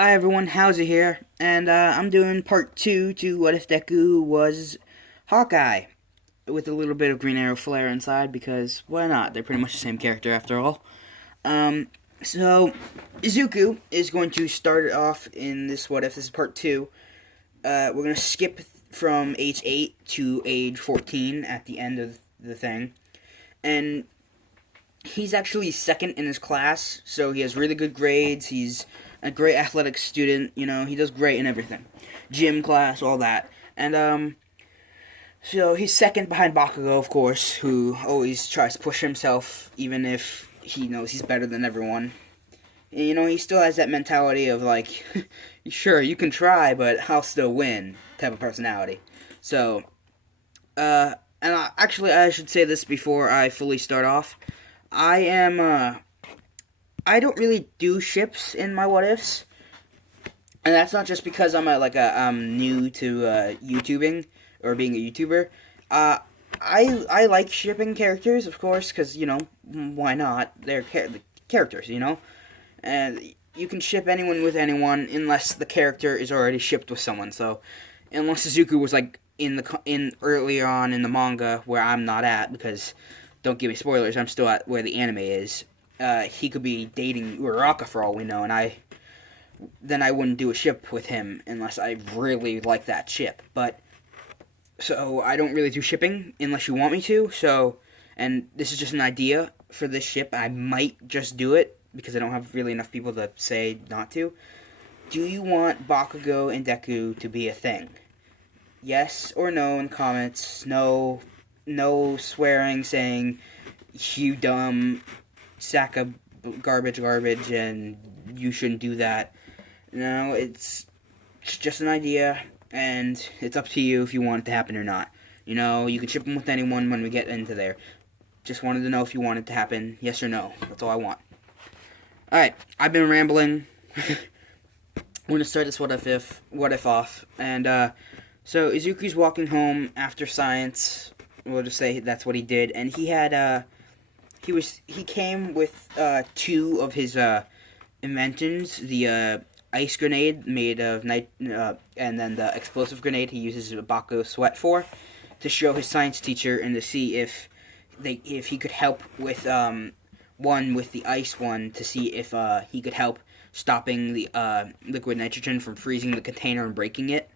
Hi everyone, Howzy here, and I'm doing part 2 to What If Deku Was Hawkeye, with a little bit of Green Arrow flair inside, because why not? They're pretty much the same character after all. Um, so, Izuku is going to start it off in this What If. This is part 2. We're going to skip from age 8 to age 14 at the end of the thing, and he's actually second in his class, so he has really good grades. He's a great athletic student. He does great in everything, gym class, all that. And so he's second behind Bakugo, of course, who always tries to push himself, even if he knows he's better than everyone. And, he still has that mentality of like, sure, you can try, but I'll still win type of personality. So, actually, I should say this before I fully start off. I don't really do ships in my what ifs, and that's not just because I'm new to YouTubing or being a YouTuber. I like shipping characters, of course, because why not? They're characters, and you can ship anyone with anyone unless the character is already shipped with someone. So unless Suzuku was like in earlier on in the manga where I'm not at, because don't give me spoilers, I'm still at where the anime is. He could be dating Uraraka for all we know, and I wouldn't do a ship with him unless I really like that ship. But so I don't really do shipping unless you want me to. So, and this is just an idea for this ship. I might just do it because I don't have really enough people to say not to. Do you want Bakugo and Deku to be a thing? Yes or no in comments. No swearing, saying you dumb sack of garbage, and you shouldn't do that. No, it's just an idea, and it's up to you if you want it to happen or not. You can ship them with anyone when we get into there. Just wanted to know if you want it to happen, yes or no. That's all I want. Alright, I've been rambling. We're gonna start this what if off, and so Izuku's walking home after science. We'll just say that's what he did, and he had he came with two of his inventions: the ice grenade made of and then the explosive grenade he uses Bakugo sweat for, to show his science teacher and to see if he could help with one with the ice one, to see if he could help stopping the liquid nitrogen from freezing the container and breaking it.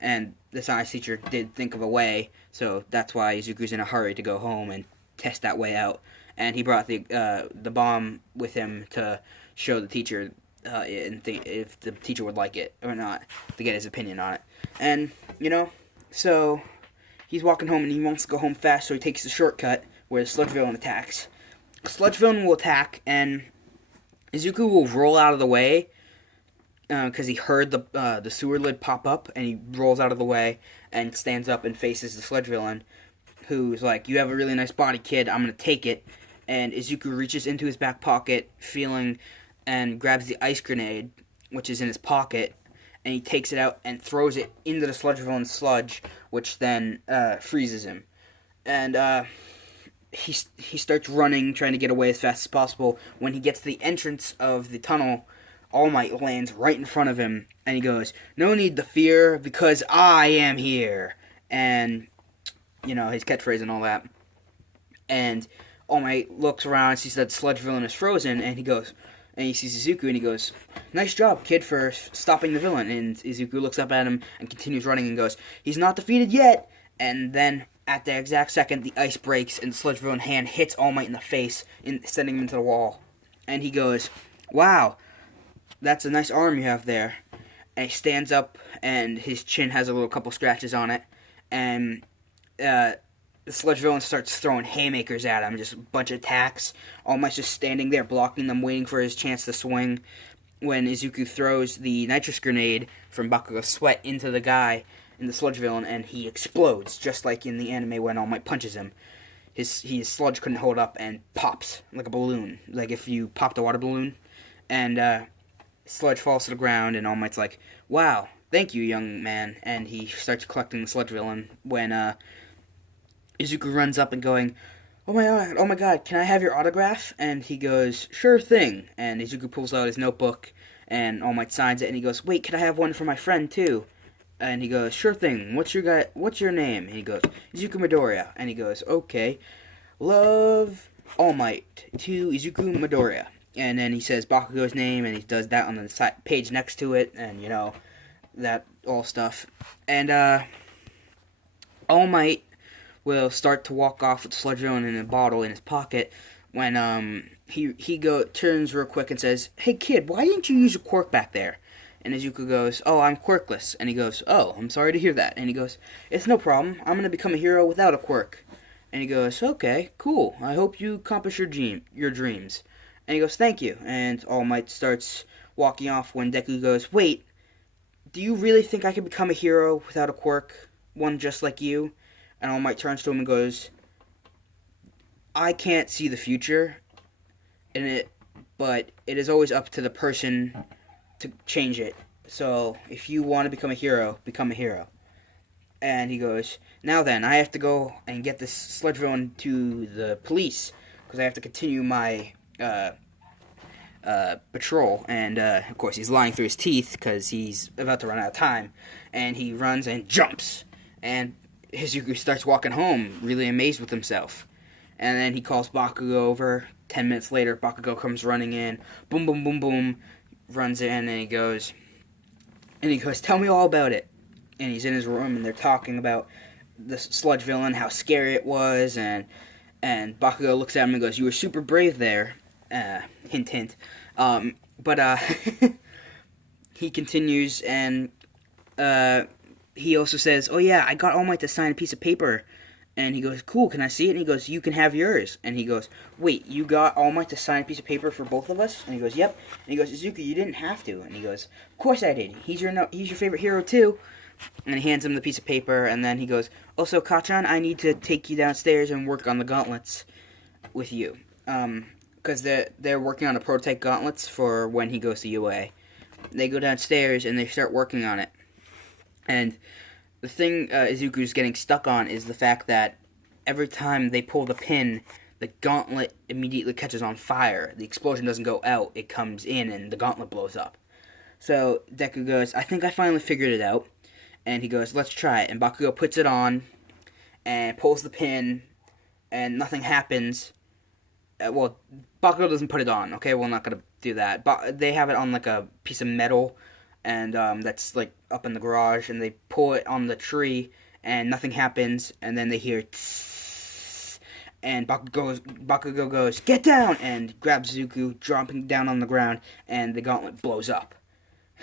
And the science teacher did think of a way, so that's why Izuku's in a hurry to go home and test that way out. And he brought the bomb with him to show the teacher and if the teacher would like it or not, to get his opinion on it. And, so he's walking home and he wants to go home fast, so he takes the shortcut where the sludge villain attacks. Sludge villain will attack, and Izuku will roll out of the way because he heard the sewer lid pop up, and he rolls out of the way and stands up and faces the sludge villain, who's like, "You have a really nice body, kid. I'm gonna take it." And Izuku reaches into his back pocket, and grabs the ice grenade, which is in his pocket, and he takes it out and throws it into the sludge villain's sludge, which then freezes him. And he starts running, trying to get away as fast as possible. When he gets to the entrance of the tunnel, All Might lands right in front of him, and he goes, "No need to fear, because I am here." And, his catchphrase and all that. And All Might looks around, sees that the sludge villain is frozen, and he sees Izuku, and he goes, "Nice job, kid, for stopping the villain." And Izuku looks up at him and continues running and goes, "He's not defeated yet." And then, at the exact second, the ice breaks, and the sludge villain hand hits All Might in the face, sending him into the wall. And he goes, "Wow, that's a nice arm you have there." And he stands up, and his chin has a little couple scratches on it, and the sludge villain starts throwing haymakers at him, just a bunch of attacks. All Might's just standing there, blocking them, waiting for his chance to swing, when Izuku throws the nitrous grenade from Bakugo's sweat into the sludge villain, and he explodes, just like in the anime when All Might punches him. His sludge couldn't hold up and pops like a balloon, like if you popped a water balloon, and sludge falls to the ground, and All Might's like, "Wow, thank you, young man," and he starts collecting the sludge villain when Izuku runs up and going, oh my god, can I have your autograph?" And he goes, "Sure thing." And Izuku pulls out his notebook And All Might signs it, and he goes, "Wait, can I have one for my friend too?" And he goes, "Sure thing. What's your name?" And he goes, "Izuku Midoriya." And he goes, "Okay. Love, All Might to Izuku Midoriya." And then he says Bakugo's name, and he does that on the page next to it, and that all stuff. And All Might will start to walk off with Sludge Villain in a bottle in his pocket when he turns real quick and says, "Hey kid, why didn't you use your quirk back there?" And Izuku goes, "Oh, I'm quirkless." And he goes, "Oh, I'm sorry to hear that." And he goes, "It's no problem. I'm going to become a hero without a quirk." And he goes, "Okay, cool. I hope you accomplish your dreams." And he goes, "Thank you." And All Might starts walking off when Deku goes, "Wait, do you really think I could become a hero without a quirk? One just like you?" And All Might turns to him and goes, "I can't see the future in it, but it is always up to the person to change it. So if you want to become a hero, become a hero." And he goes, "Now then, I have to go and get this Sludge Villain to the police because I have to continue my patrol." And of course, he's lying through his teeth because he's about to run out of time. And he runs and jumps. And Izuku starts walking home, really amazed with himself. And then he calls Bakugo over. 10 minutes later, Bakugo comes running in. Boom, boom, boom, boom. Runs in, and he goes, "Tell me all about it." And he's in his room, and they're talking about the Sludge Villain, how scary it was, and Bakugo looks at him and goes, "You were super brave there." Hint, hint. But he continues, and he also says, "Oh yeah, I got All Might to sign a piece of paper." And he goes, "Cool, can I see it?" And he goes, "You can have yours." And he goes, "Wait, you got All Might to sign a piece of paper for both of us?" And he goes, "Yep." And he goes, "Izuku, you didn't have to." And he goes, "Of course I did. He's your favorite hero too." And he hands him the piece of paper, and then he goes, "Also, Kachan, I need to take you downstairs and work on the gauntlets with you. Because they're working on the prototype gauntlets for when he goes to UA. They go downstairs, and they start working on it. And the thing Izuku's getting stuck on is the fact that every time they pull the pin, the gauntlet immediately catches on fire. The explosion doesn't go out, it comes in, and the gauntlet blows up. So Deku goes, "I think I finally figured it out." And he goes, "Let's try it." And Bakugo puts it on and pulls the pin, and nothing happens. Well, Bakugo doesn't put it on, okay? We're not going to do that. But they have it on like a piece of metal, and that's like up in the garage, and they pull it on the tree, and nothing happens, and then they hear tss, and Bakugo goes, "Get down!" and grabs Izuku, dropping down on the ground, and the gauntlet blows up.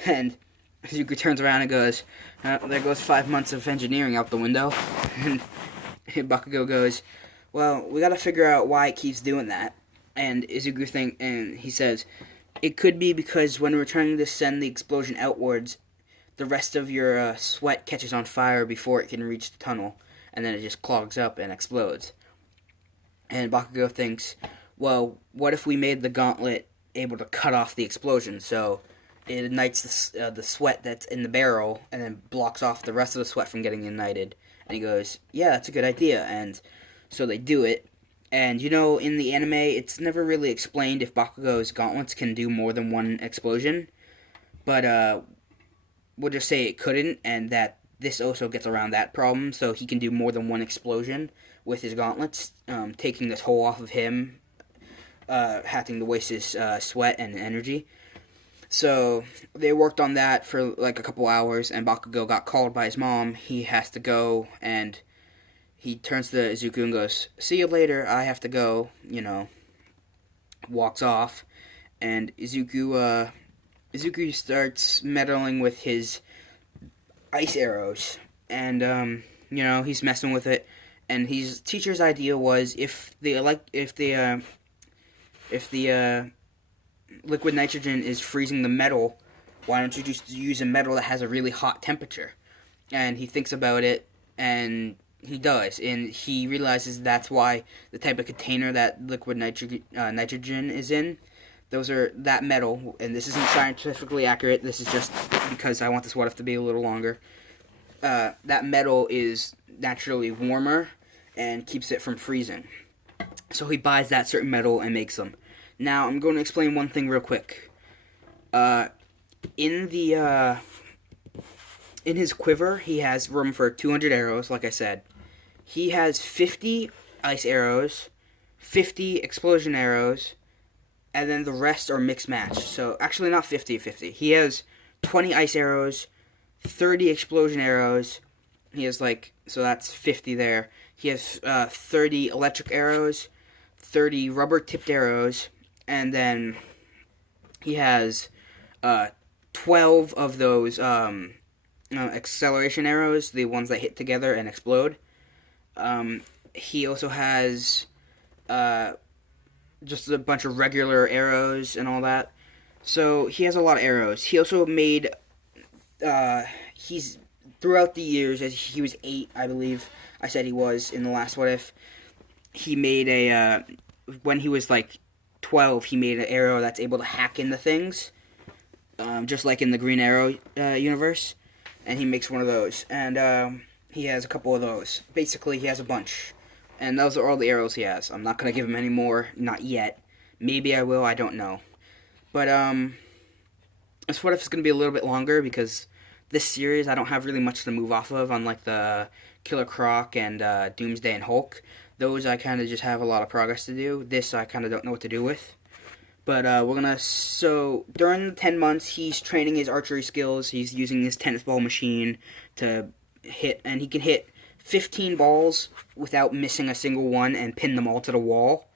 And Izuku turns around and goes, "There goes 5 months of engineering out the window." And Bakugo goes, "Well, we gotta figure out why it keeps doing that." And he says, "It could be because when we're trying to send the explosion outwards, the rest of your sweat catches on fire before it can reach the tunnel, and then it just clogs up and explodes." And Bakugo thinks, "Well, what if we made the gauntlet able to cut off the explosion, so it ignites the sweat that's in the barrel, and then blocks off the rest of the sweat from getting ignited?" And he goes, "Yeah, that's a good idea." And so they do it. And, in the anime, it's never really explained if Bakugo's gauntlets can do more than one explosion. But, we'll just say it couldn't, and that this also gets around that problem, so he can do more than one explosion with his gauntlets, taking the toll off of him, having to waste his sweat and energy. So they worked on that for like a couple hours, and Bakugo got called by his mom. He has to go, and he turns to Izuku and goes, "See you later, I have to go," walks off. And Izuku starts meddling with his ice arrows, and he's messing with it. And his teacher's idea was if the liquid nitrogen is freezing the metal, why don't you just use a metal that has a really hot temperature? And he thinks about it, and he does, and he realizes that's why the type of container that liquid nitrogen is in, those are that metal, and this isn't scientifically accurate, this is just because I want this what if to be a little longer. That metal is naturally warmer and keeps it from freezing. So he buys that certain metal and makes them. Now, I'm going to explain one thing real quick. in the in his quiver, he has room for 200 arrows, like I said. He has 50 ice arrows, 50 explosion arrows, and then the rest are mixed match. So, actually not 50-50. He has 20 ice arrows, 30 explosion arrows. He has, like, so that's 50 there. He has 30 electric arrows, 30 rubber-tipped arrows, and then he has 12 of those acceleration arrows, the ones that hit together and explode. He also has just a bunch of regular arrows and all that. So he has a lot of arrows. He also made, he's, throughout the years, as he was 8, I believe, I said he was in the last What If, he made when he was like 12, he made an arrow that's able to hack into things, just like in the Green Arrow universe, and he makes one of those, and he has a couple of those. Basically, he has a bunch. And those are all the arrows he has. I'm not going to give him any more, not yet. Maybe I will, I don't know. But, this What If is going to be a little bit longer, because this series I don't have really much to move off of, unlike the Killer Croc and Doomsday and Hulk. Those I kind of just have a lot of progress to do. This I kind of don't know what to do with. But we're going to, so during the 10 months, he's training his archery skills. He's using his tennis ball machine to hit, and he can hit 15 balls without missing a single one and pin them all to the wall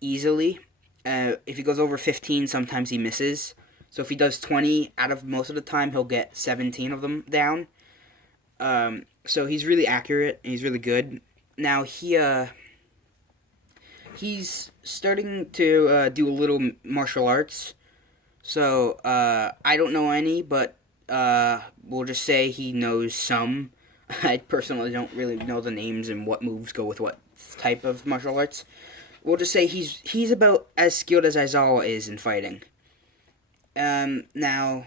easily. If he goes over 15, sometimes he misses. So if he does 20 out of most of the time, he'll get 17 of them down. So he's really accurate. And he's really good. Now he's starting to do a little martial arts. So I don't know any, but we'll just say he knows some. I personally don't really know the names and what moves go with what type of martial arts. We'll just say he's about as skilled as Aizawa is in fighting. Now,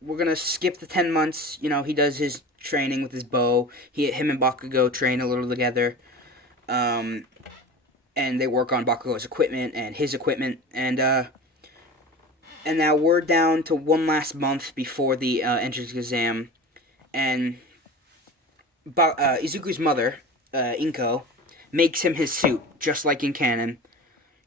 we're going to skip the 10 months. You know, he does his training with his bow. Him and Bakugo train a little together. And they work on Bakugo's equipment and his equipment. And now we're down to one last month before the entrance exam. And Izuku's mother, Inko, makes him his suit, just like in canon,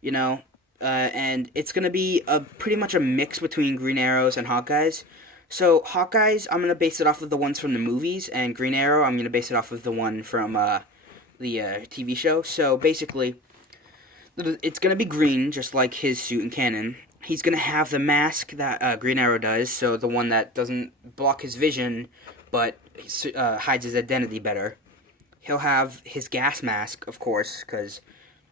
you know, and it's going to be pretty much a mix between Green Arrows and Hawkeyes. So Hawkeyes, I'm going to base it off of the ones from the movies, and Green Arrow, I'm going to base it off of the one from the TV show. So basically, it's going to be green, just like his suit in canon. He's going to have the mask that Green Arrow does, so the one that doesn't block his vision, but hides his identity better. He'll have his gas mask, of course, because,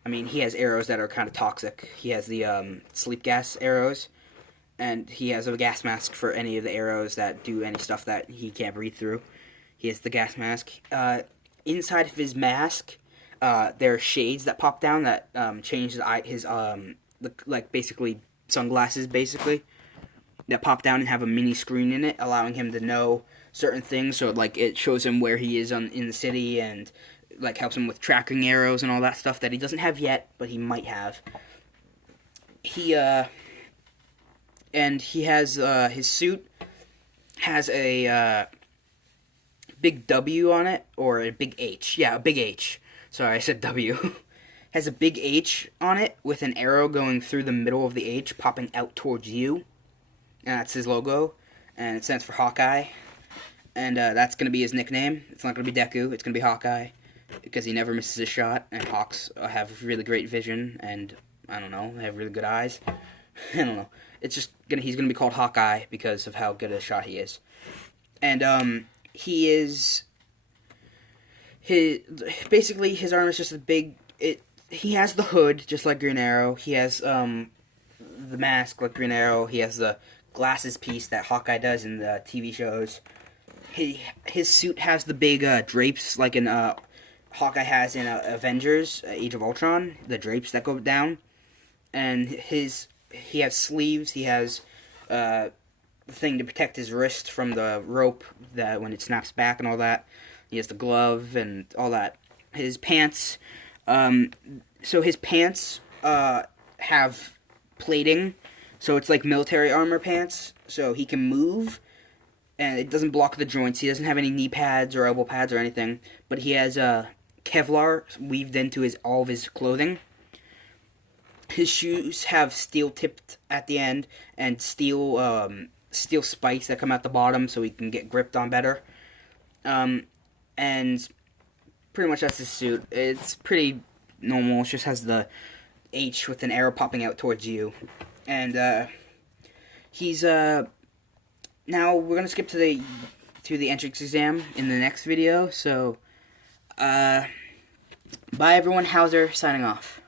I mean, he has arrows that are kind of toxic. He has the sleep gas arrows, and he has a gas mask for any of the arrows that do any stuff that he can't breathe through. He has the gas mask. Inside of his mask, there are shades that pop down that change his like, basically, sunglasses, basically, that pop down and have a mini screen in it, allowing him to know certain things. So, like, it shows him where he is in the city, and, like, helps him with tracking arrows and all that stuff that he doesn't have yet, but he might have. And he has, his suit has a big W on it, or a big H. Yeah, a big H. Sorry, I said W. Has a big H on it with an arrow going through the middle of the H, popping out towards you. And that's his logo, and it stands for Hawkeye. And that's going to be his nickname. It's not going to be Deku, it's going to be Hawkeye, because he never misses a shot, and Hawks have really great vision, and, I don't know, they have really good eyes. I don't know. It's just he's going to be called Hawkeye because of how good a shot he is. And, basically, his arm is just a big, he has the hood, just like Green Arrow. He has, the mask, like Green Arrow. He has the glasses piece that Hawkeye does in the TV shows. His suit has the big drapes, like in Hawkeye has in Avengers: Age of Ultron, the drapes that go down. And he has sleeves. He has the thing to protect his wrist from the rope that when it snaps back and all that. He has the glove and all that. His pants. So his pants have plating. So it's like military armor pants. So he can move, and it doesn't block the joints. He doesn't have any knee pads or elbow pads or anything. But he has Kevlar weaved into all of his clothing. His shoes have steel tipped at the end and steel spikes that come out the bottom, so he can get gripped on better. And pretty much that's his suit. It's pretty normal. It just has the H with an arrow popping out towards you. And he's now we're gonna skip to the entrance exam in the next video. So bye everyone. Hauser signing off.